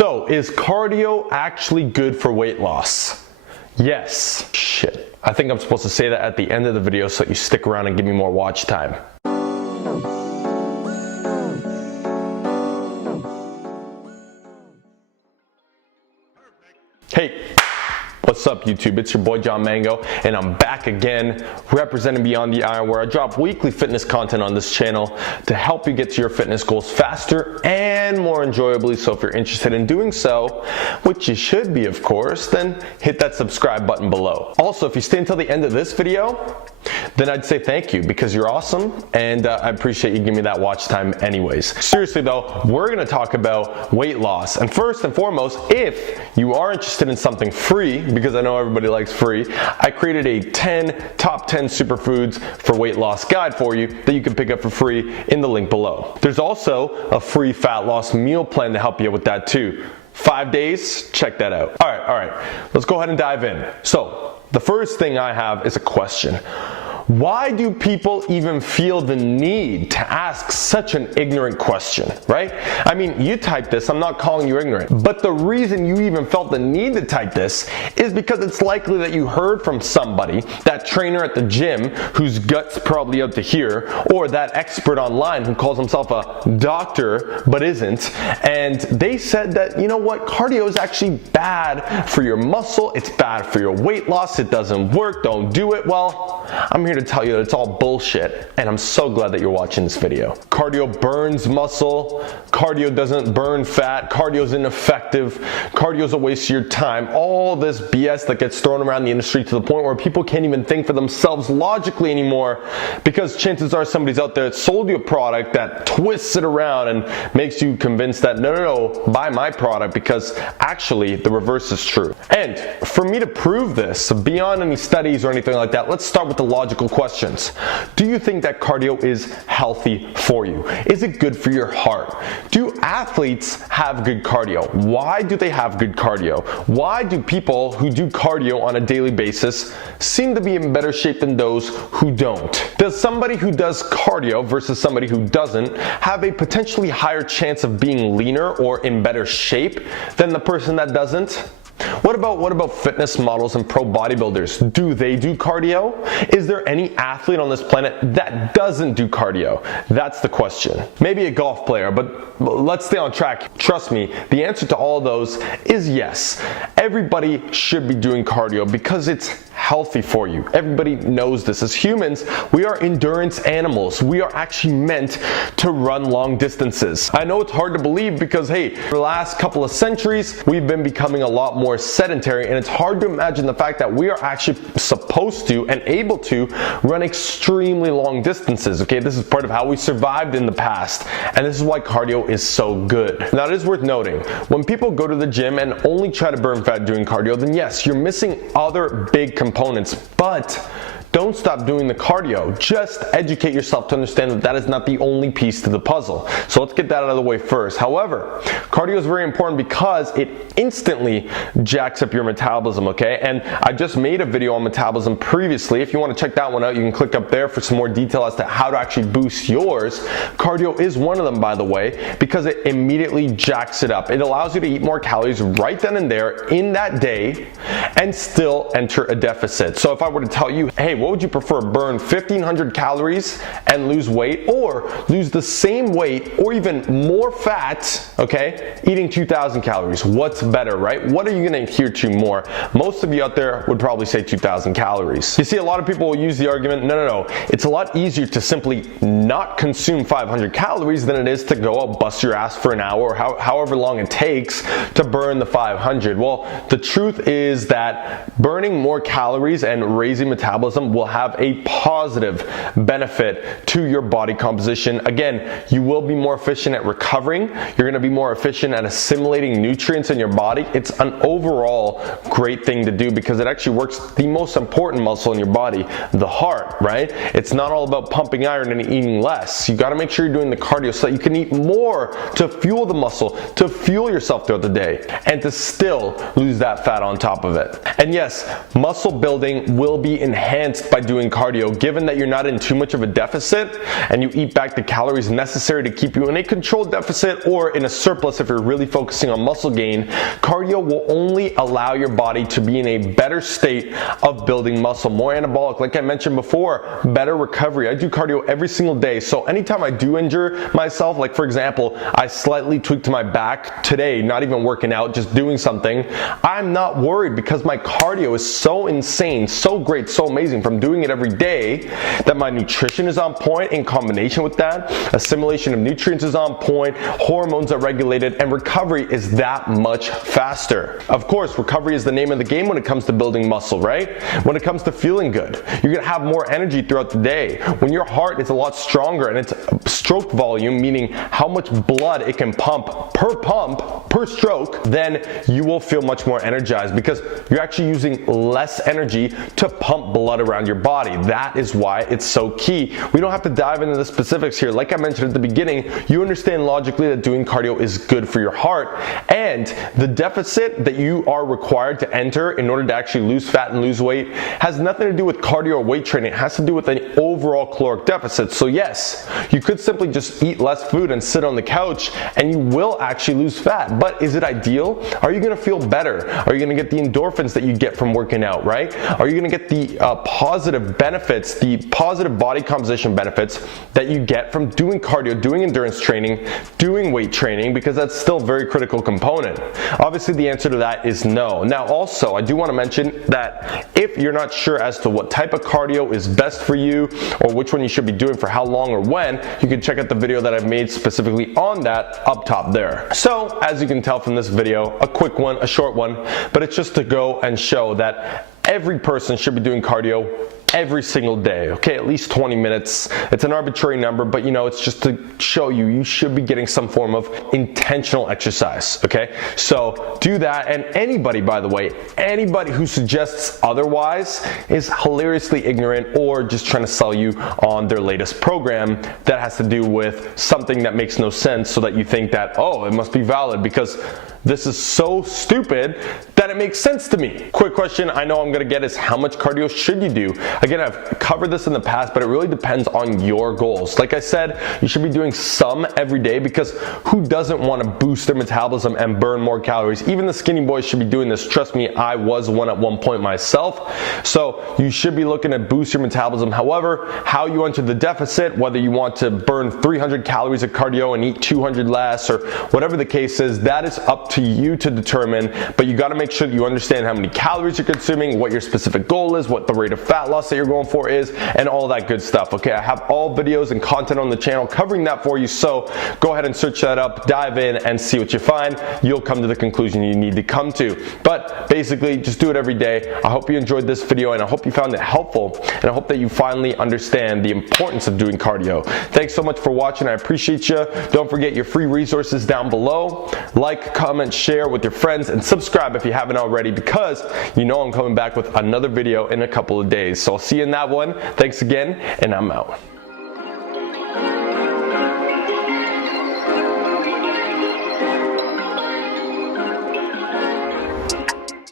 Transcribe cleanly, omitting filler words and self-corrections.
So, is cardio actually good for weight loss? Yes. Shit. I think I'm supposed to say that at the end of the video so that you stick around and give me more watch time. Hey. What's up YouTube? It's your boy John Mango and I'm back again representing Beyond the Iron, where I drop weekly fitness content on this channel to help you get to your fitness goals faster and more enjoyably. So if you're interested in doing so, which you should be of course, then hit that subscribe button below. Also, if you stay until the end of this video, then I'd say thank you because you're awesome and I appreciate you giving me that watch time anyways. Seriously though, we're going to talk about weight loss, and first and foremost, if you are interested in something free, because I know everybody likes free, I created a top 10 superfoods for weight loss guide for you that you can pick up for free in the link below. There's also a free fat loss meal plan to help you with that too. 5 days, check that out. All right, let's go ahead and dive in. So the first thing I have is a question. Why do people even feel the need to ask such an ignorant question, right? I mean, you type this, I'm not calling you ignorant, but the reason you even felt the need to type this is because it's likely that you heard from somebody, that trainer at the gym whose gut's probably out to here, or that expert online who calls himself a doctor but isn't, and they said that, you know what, cardio is actually bad for your muscle, it's bad for your weight loss, it doesn't work, don't do it. Well, I'm here to tell you that it's all bullshit, and I'm so glad that you're watching this video. Cardio burns muscle, cardio doesn't burn fat, cardio is ineffective, cardio is a waste of your time, all this BS that gets thrown around the industry to the point where people can't even think for themselves logically anymore, because chances are somebody's out there that sold you a product that twists it around and makes you convinced that no, buy my product, because actually the reverse is true. And for me to prove this, beyond any studies or anything like that, let's start with the logical questions. Do you think that cardio is healthy for you? Is it good for your heart? Do athletes have good cardio? Why do they have good cardio? Why do people who do cardio on a daily basis seem to be in better shape than those who don't? Does somebody who does cardio versus somebody who doesn't have a potentially higher chance of being leaner or in better shape than the person that doesn't? What about fitness models and pro bodybuilders? Do they do cardio? Is there any athlete on this planet that doesn't do cardio? That's the question. Maybe a golf player, but let's stay on track. Trust me, the answer to all of those is yes. Everybody should be doing cardio because it's healthy for you. Everybody knows this. As humans, we are endurance animals. We are actually meant to run long distances. I know it's hard to believe because, hey, for the last couple of centuries, we've been becoming a lot more sedentary, and it's hard to imagine the fact that we are actually supposed to and able to run extremely long distances. Okay, this is part of how we survived in the past, and this is why cardio is so good. Now, it is worth noting, when people go to the gym and only try to burn fat doing cardio, then yes, you're missing other big components, but don't stop doing the cardio. Just educate yourself to understand that that is not the only piece to the puzzle. So let's get that out of the way first. However, cardio is very important because it instantly jacks up your metabolism, okay? And I just made a video on metabolism previously. If you want to check that one out, you can click up there for some more detail as to how to actually boost yours. Cardio is one of them, by the way, because it immediately jacks it up. It allows you to eat more calories right then and there in that day and still enter a deficit. So if I were to tell you, hey, what would you prefer, burn 1,500 calories and lose weight, or lose the same weight or even more fat, okay, eating 2,000 calories? What's better, right? What are you going to adhere to more? Most of you out there would probably say 2,000 calories. You see, a lot of people will use the argument, no, it's a lot easier to simply not consume 500 calories than it is to go out, bust your ass for an hour, or however long it takes to burn the 500. Well, the truth is that burning more calories and raising metabolism will have a positive benefit to your body composition. Again, you will be more efficient at recovering. You're going to be more efficient at assimilating nutrients in your body. It's an overall great thing to do because it actually works the most important muscle in your body, the heart, right? It's not all about pumping iron and eating less. You got to make sure you're doing the cardio so that you can eat more to fuel the muscle, to fuel yourself throughout the day, and to still lose that fat on top of it. And yes, muscle building will be enhanced enhanced by doing cardio, given that you're not in too much of a deficit and you eat back the calories necessary to keep you in a controlled deficit or in a surplus if you're really focusing on muscle gain. Cardio will only allow your body to be in a better state of building muscle, more anabolic, like I mentioned before, better recovery. I do cardio every single day, so anytime I do injure myself, like for example, I slightly tweaked my back today, not even working out, just doing something, I'm not worried because my cardio is so insane, so great, so amazing from doing it every day that my nutrition is on point. In combination with that, assimilation of nutrients is on point, hormones are regulated, and recovery is that much faster. Of course, recovery is the name of the game when it comes to building muscle, right? When it comes to feeling good, you're gonna have more energy throughout the day. When your heart is a lot stronger and it's stroke volume, meaning how much blood it can pump per stroke, then you will feel much more energized because you're actually using less energy to pump blood around your body. That is why it's so key. We don't have to dive into the specifics here. Like I mentioned at the beginning, you understand logically that doing cardio is good for your heart, and the deficit that you are required to enter in order to actually lose fat and lose weight has nothing to do with cardio or weight training. It has to do with an overall caloric deficit. So yes, you could simply just eat less food and sit on the couch and you will actually lose fat. But is it ideal? Are you gonna feel better? Are you gonna get the endorphins that you get from working out, right? Are you gonna get the positive benefits, the positive body composition benefits that you get from doing cardio, doing endurance training, doing weight training, because that's still a very critical component? Obviously the answer to that is no. Now also, I do wanna mention that if you're not sure as to what type of cardio is best for you or which one you should be doing for how long or when, you can check out the video that I've made specifically on that up top there. So as you can tell from this video, a quick one, a short one, but it's just to go and show that every person should be doing cardio every single day, okay? At least 20 minutes. It's an arbitrary number, but you know, it's just to show you should be getting some form of intentional exercise, okay? So do that, and anybody, by the way, anybody who suggests otherwise is hilariously ignorant or just trying to sell you on their latest program that has to do with something that makes no sense so that you think that, oh, it must be valid because this is so stupid that it makes sense to me. Quick question I know I'm gonna get is how much cardio should you do? Again, I've covered this in the past, but it really depends on your goals. Like I said, you should be doing some every day because who doesn't want to boost their metabolism and burn more calories? Even the skinny boys should be doing this. Trust me, I was one at one point myself. So you should be looking to boost your metabolism. However, how you enter the deficit, whether you want to burn 300 calories of cardio and eat 200 less or whatever the case is, that is up to you to determine, but you got to make sure that you understand how many calories you're consuming, what your specific goal is, what the rate of fat loss that you're going for is, and all that good stuff. Okay, I have all videos and content on the channel covering that for you, so go ahead and search that up, dive in and see what you find. You'll come to the conclusion you need to come to. But basically, just do it every day. I hope you enjoyed this video and I hope you found it helpful, and I hope that you finally understand the importance of doing cardio. Thanks so much for watching. I appreciate you. Don't forget your free resources down below. Like, comment, share with your friends, and subscribe if you haven't already, because you know I'm coming back with another video in a couple of days. So I'll see you in that one. Thanks again, and I'm out.